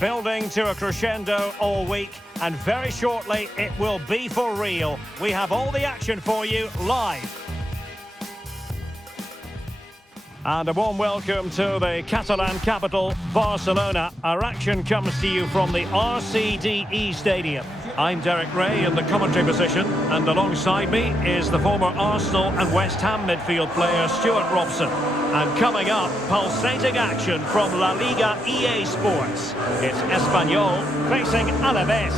Building to a crescendo all week, and very shortly it will be for real. We have all the action for you live. And a warm welcome to the Catalan capital, Barcelona. Our action comes to you from the RCDE Stadium. I'm Derek Ray in the commentary position, and alongside me is the former Arsenal and West Ham midfield player Stuart Robson. And coming up, pulsating action from LaLiga EA Sports. It's Espanyol facing Alavés.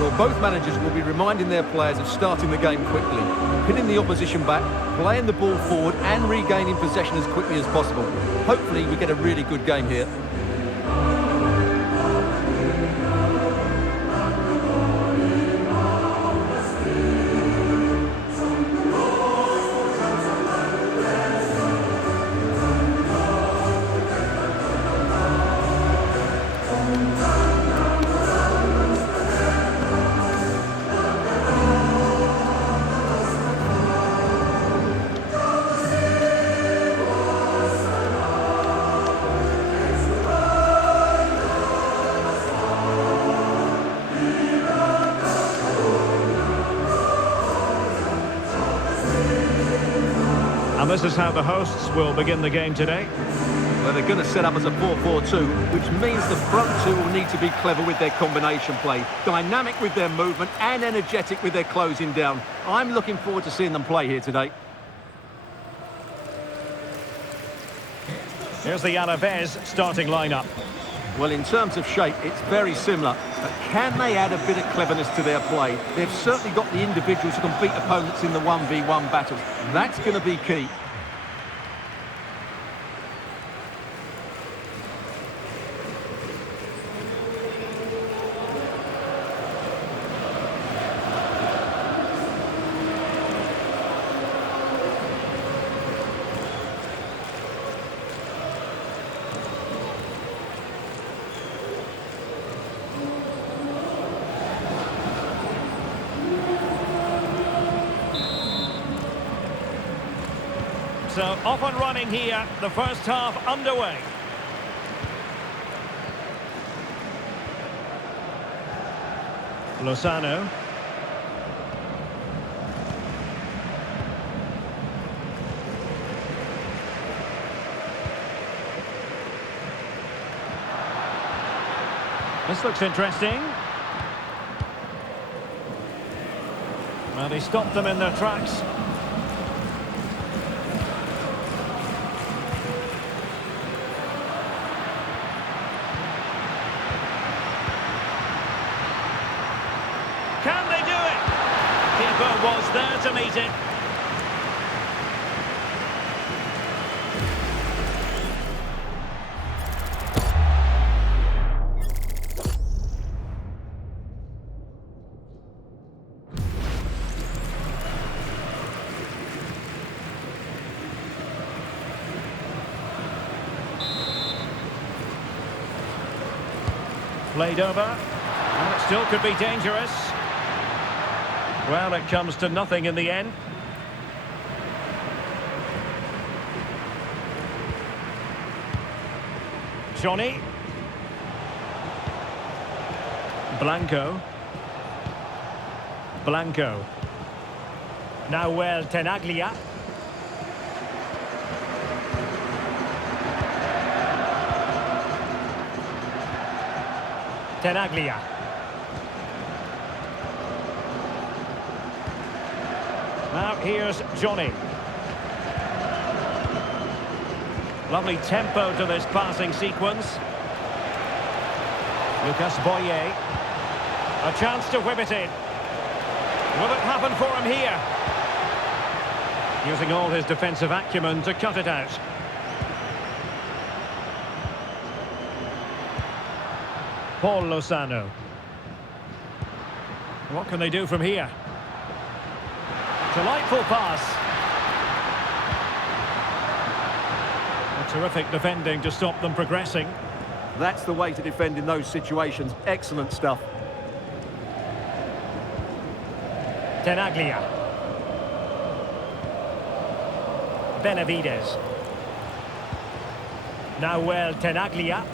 Well, both managers will be reminding their players of starting the game quickly, pinning the opposition back, playing the ball forward and regaining possession as quickly as possible. Hopefully we get a really good game here. And this is how the hosts will begin the game today. Well, they're going to set up as a 4-4-2, which means the front two will need to be clever with their combination play, dynamic with their movement and energetic with their closing down. I'm looking forward to seeing them play here today. Here's the Alavés starting lineup. Well, in terms of shape, it's very similar. But can they add a bit of cleverness to their play? They've certainly got the individuals who can beat opponents in the 1v1 battles. That's going to be key. So off and running here, the first half underway. Lozano. This looks interesting. Well, he stopped them in their tracks. Can they do it? Keeper was there to meet it. Played over. And it still could be dangerous. Well, it comes to nothing in the end. Johnny. Blanco. Now Tenaglia. Now here's Johnny. Lovely tempo to this passing sequence. Lucas Boye. A chance to whip it in. Will it happen for him here? Using all his defensive acumen to cut it out. Paul Lozano. What can they do from here? Delightful pass. A terrific defending to stop them progressing. That's the way to defend in those situations. Excellent stuff. Tenaglia. Benavides. Now Tenaglia.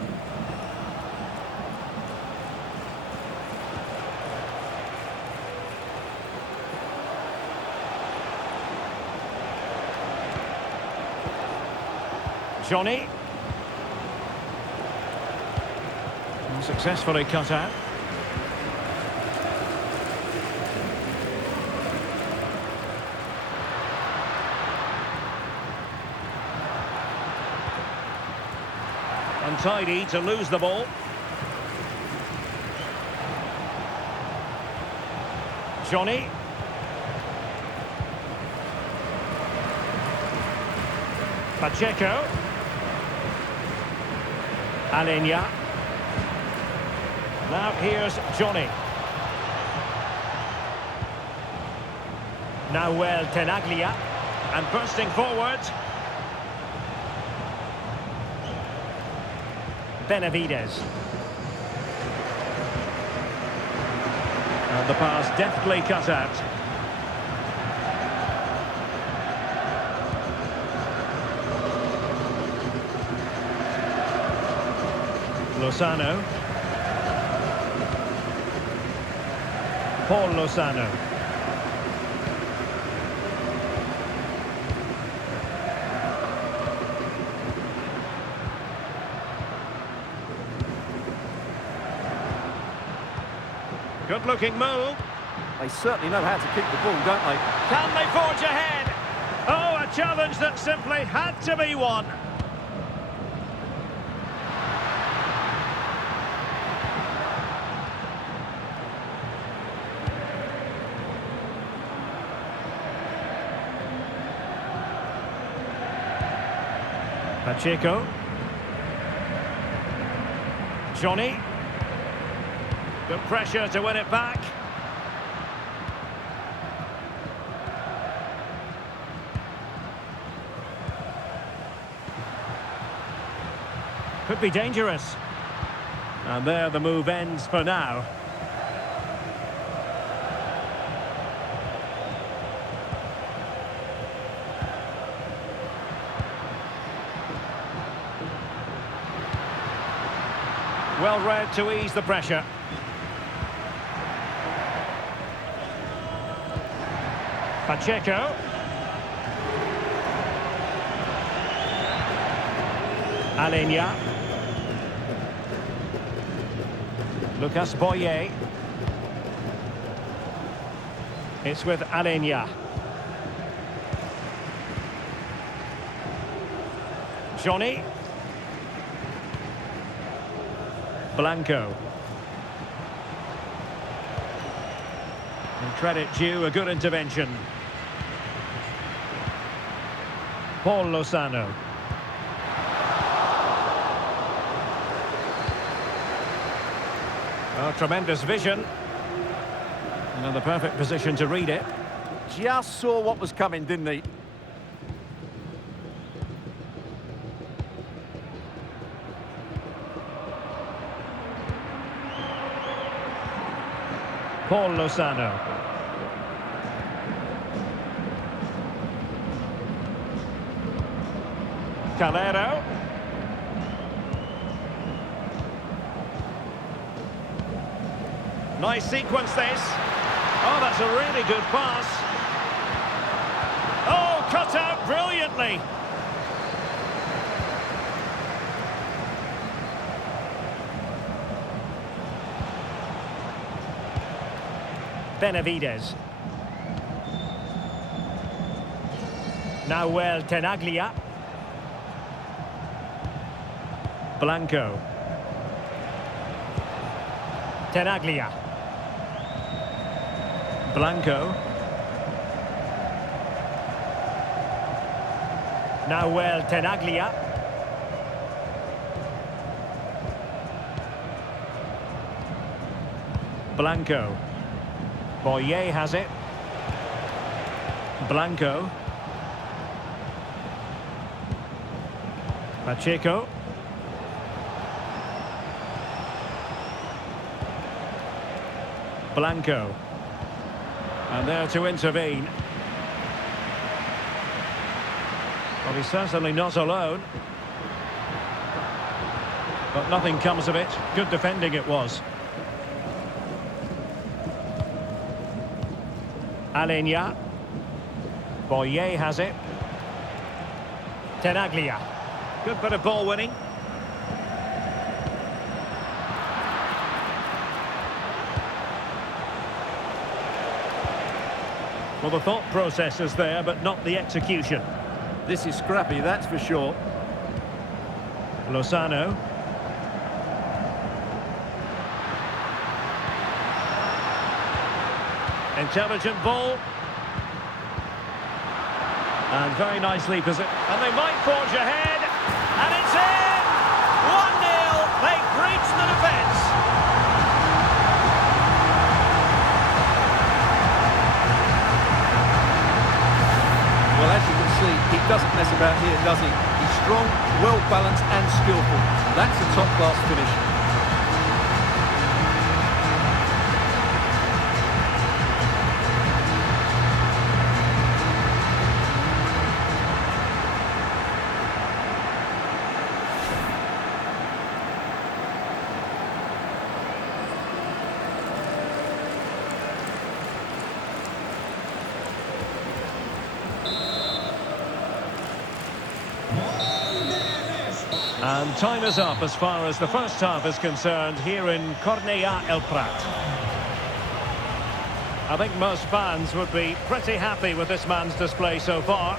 Johnny. Successfully cut out. Untidy to lose the ball. Johnny. Pacheco. Alenia. Now here's Johnny. Now Tenaglia. And bursting forward. Benavides. And the pass deftly cut out. Lozano. Paul Lozano. Good-looking move. They certainly know how to keep the ball, don't they? Can they forge ahead? Oh, a challenge that simply had to be won. Pacheco. Johnny. Good pressure to win it back. Could be dangerous. And there the move ends for now. Well read to ease the pressure. Pacheco. Alenia. Lucas Boye. It's with Alenia. Johnny. Blanco. And credit due, a good intervention. Paul Lozano. Oh, tremendous vision. And the perfect position to read it. Just saw what was coming, didn't he? Paul Lozano. Calero. Nice sequence this. Oh, that's a really good pass. Oh, cut out brilliantly. Benavides. Now Tenaglia. Blanco. Tenaglia. Blanco. Now Tenaglia. Blanco. Boye has it. Blanco. Pacheco. Blanco. And there to intervene. Well, he's certainly not alone. But nothing comes of it. Good defending it was. Alenia. Boye has it. Tenaglia. Good bit of ball winning. Well, the thought process is there, but not the execution. This is scrappy, that's for sure. Lozano. Intelligent ball. And very nicely positioned. And they might forge ahead. And it's in! 1-0. They've breached the defence. Well, as you can see, he doesn't mess about here, does he? He's strong, well-balanced and skillful. That's a top-class finish. And time is up as far as the first half is concerned here in Cornellà El Prat. I think most fans would be pretty happy with this man's display so far.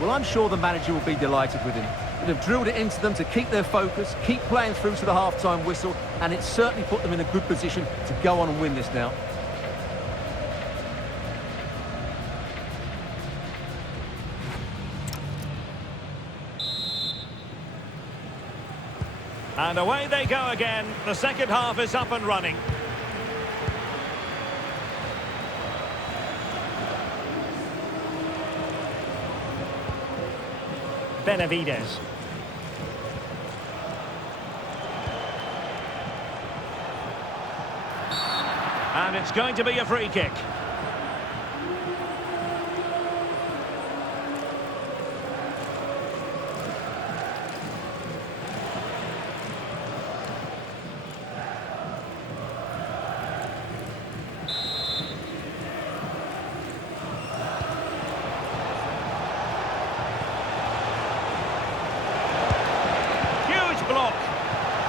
Well, I'm sure the manager will be delighted with him. They'd have drilled it into them to keep their focus, keep playing through to the half-time whistle, and it's certainly put them in a good position to go on and win this now. And away they go again. The second half is up and running. Benavides. And it's going to be a free kick.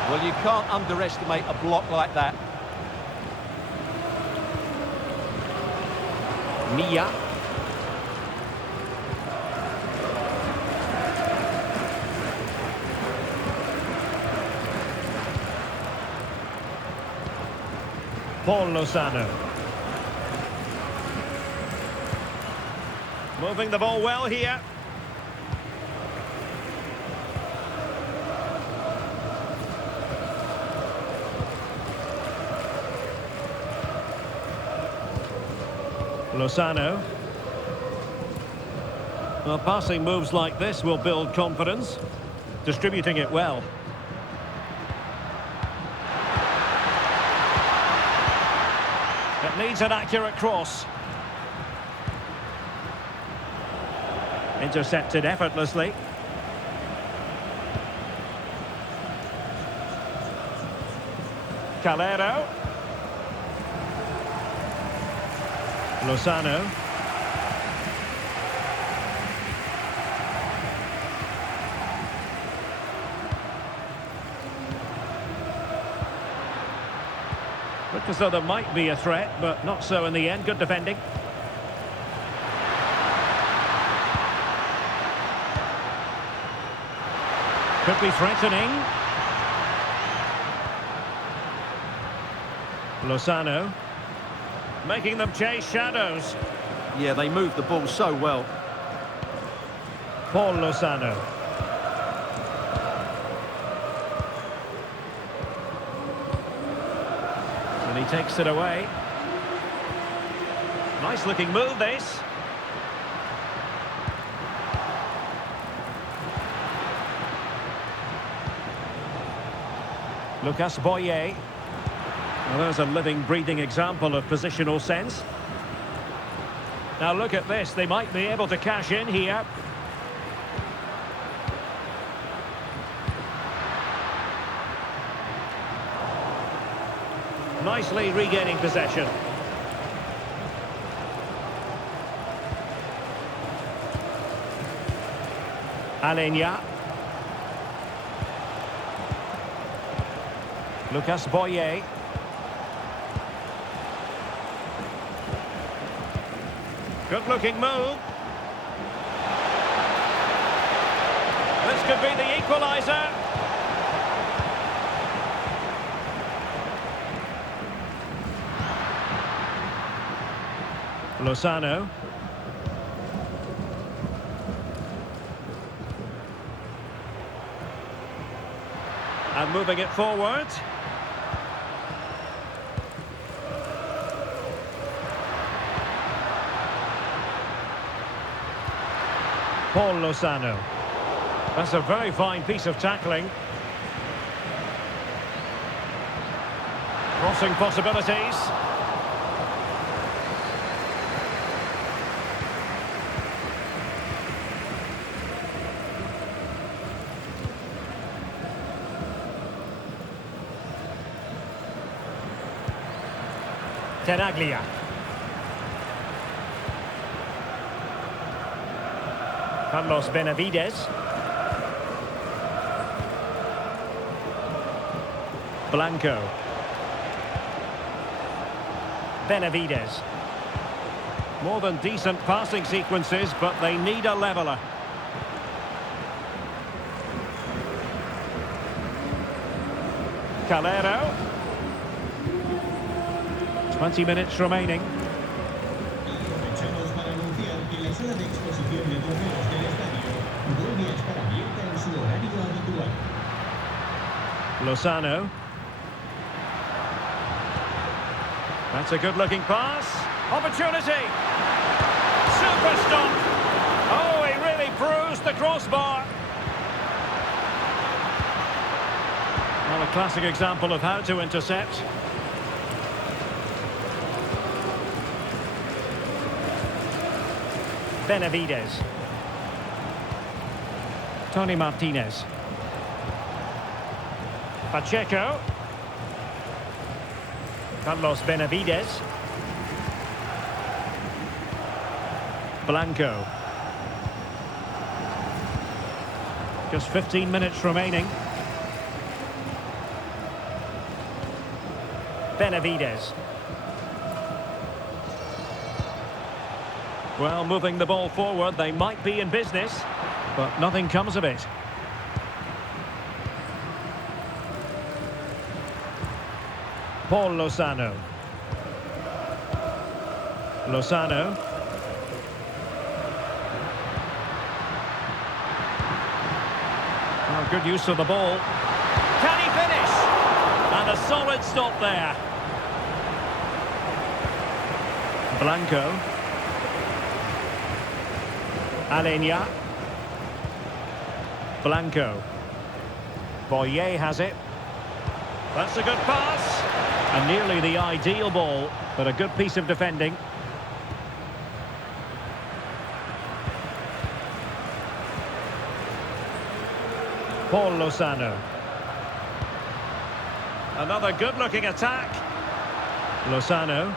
Well, you can't underestimate a block like that. Mia. Paul Lozano. Moving the ball well here. Lozano. Well, passing moves like this will build confidence. Distributing it well. It needs an accurate cross. Intercepted effortlessly. Calero. Lozano. Looked as though there might be a threat, but not so in the end. Good defending. Could be threatening. Lozano. Making them chase shadows. Yeah, they moved the ball so well. Paul Lozano. And he takes it away. Nice looking move, this. Lucas Boyer. Well, there's a living, breathing example of positional sense. Now look at this, they might be able to cash in here. Nicely regaining possession. Alenia. Lucas Boyer. Good-looking move. This could be the equaliser. Lozano. And moving it forward. Paul Lozano. That's a very fine piece of tackling. Crossing possibilities. Tenaglia. Carlos Benavides. Blanco. Benavides. More than decent passing sequences, but they need a leveller. Calero. 20 minutes remaining. Aprovechamos para anunciar que la sala de exposición de trofeos del estadio vuelve a estar abierta en su horario habitual. Lozano. That's a good-looking pass. Opportunity. Super stop. Oh, he really bruised the crossbar. Well, a classic example of how to intercept. Benavides. Tony Martinez. Pacheco. Carlos Benavides. Blanco. Just 15 minutes remaining. Benavides. Well, moving the ball forward, they might be in business, but nothing comes of it. Paul Lozano. Lozano. Oh, good use of the ball. Can he finish? And a solid stop there. Blanco. Alenia. Blanco. Boyer has it. That's a good pass. And nearly the ideal ball, but a good piece of defending. Paul Lozano. Another good-looking attack. Lozano.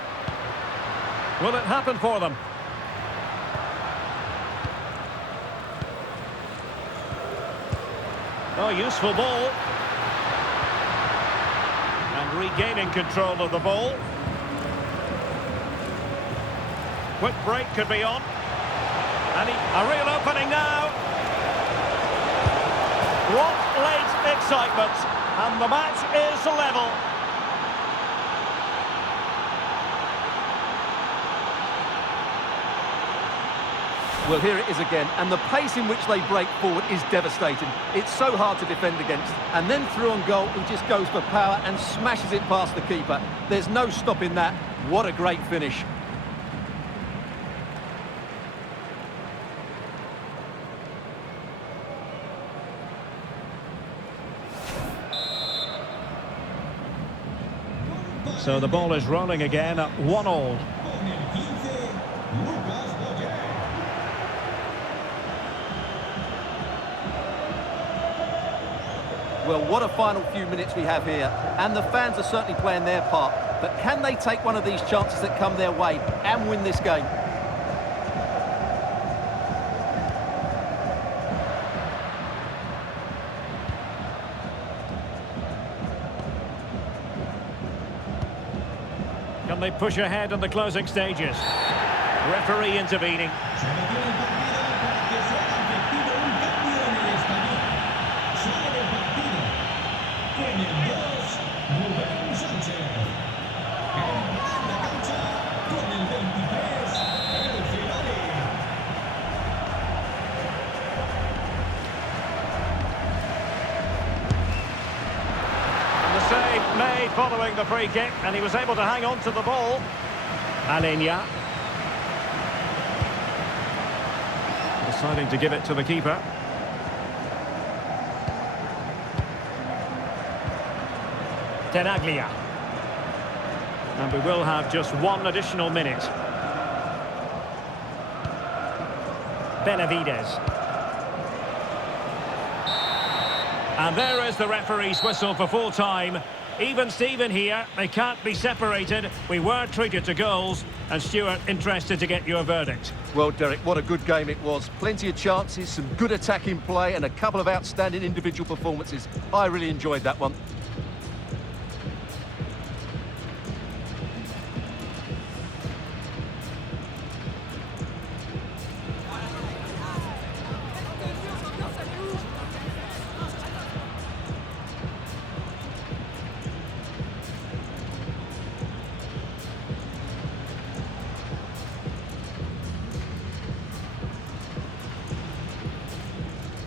Will it happen for them? Oh, useful ball. And regaining control of the ball. Quick break could be on. And a real opening now. What late excitement. And the match is level. Well, here it is again, and the pace in which they break forward is devastating. It's so hard to defend against. And then through on goal, he just goes for power and smashes it past the keeper. There's no stopping that. What a great finish. So the ball is rolling again at 1-1. Well, what a final few minutes we have here. And the fans are certainly playing their part. But can they take one of these chances that come their way and win this game? they push ahead in the closing stages. Referee intervening. Se detiene el partido para que sea efectivo un cambio en el Espanyol. Sale del partido. Con el 2, Rubén Sánchez. En la cancha, con el 23, el Filari. And the save made following the free kick, and he was able to hang on to the ball. Alenia. Deciding to give it to the keeper. Tenaglia. And we will have just one additional minute. Benavides. And there is the referee's whistle for full time. Even Steven here, they can't be separated. We were treated to goals. And Stuart, interested to get your verdict. Well, Derek, what a good game it was. Plenty of chances, some good attacking play and a couple of outstanding individual performances. I really enjoyed that one.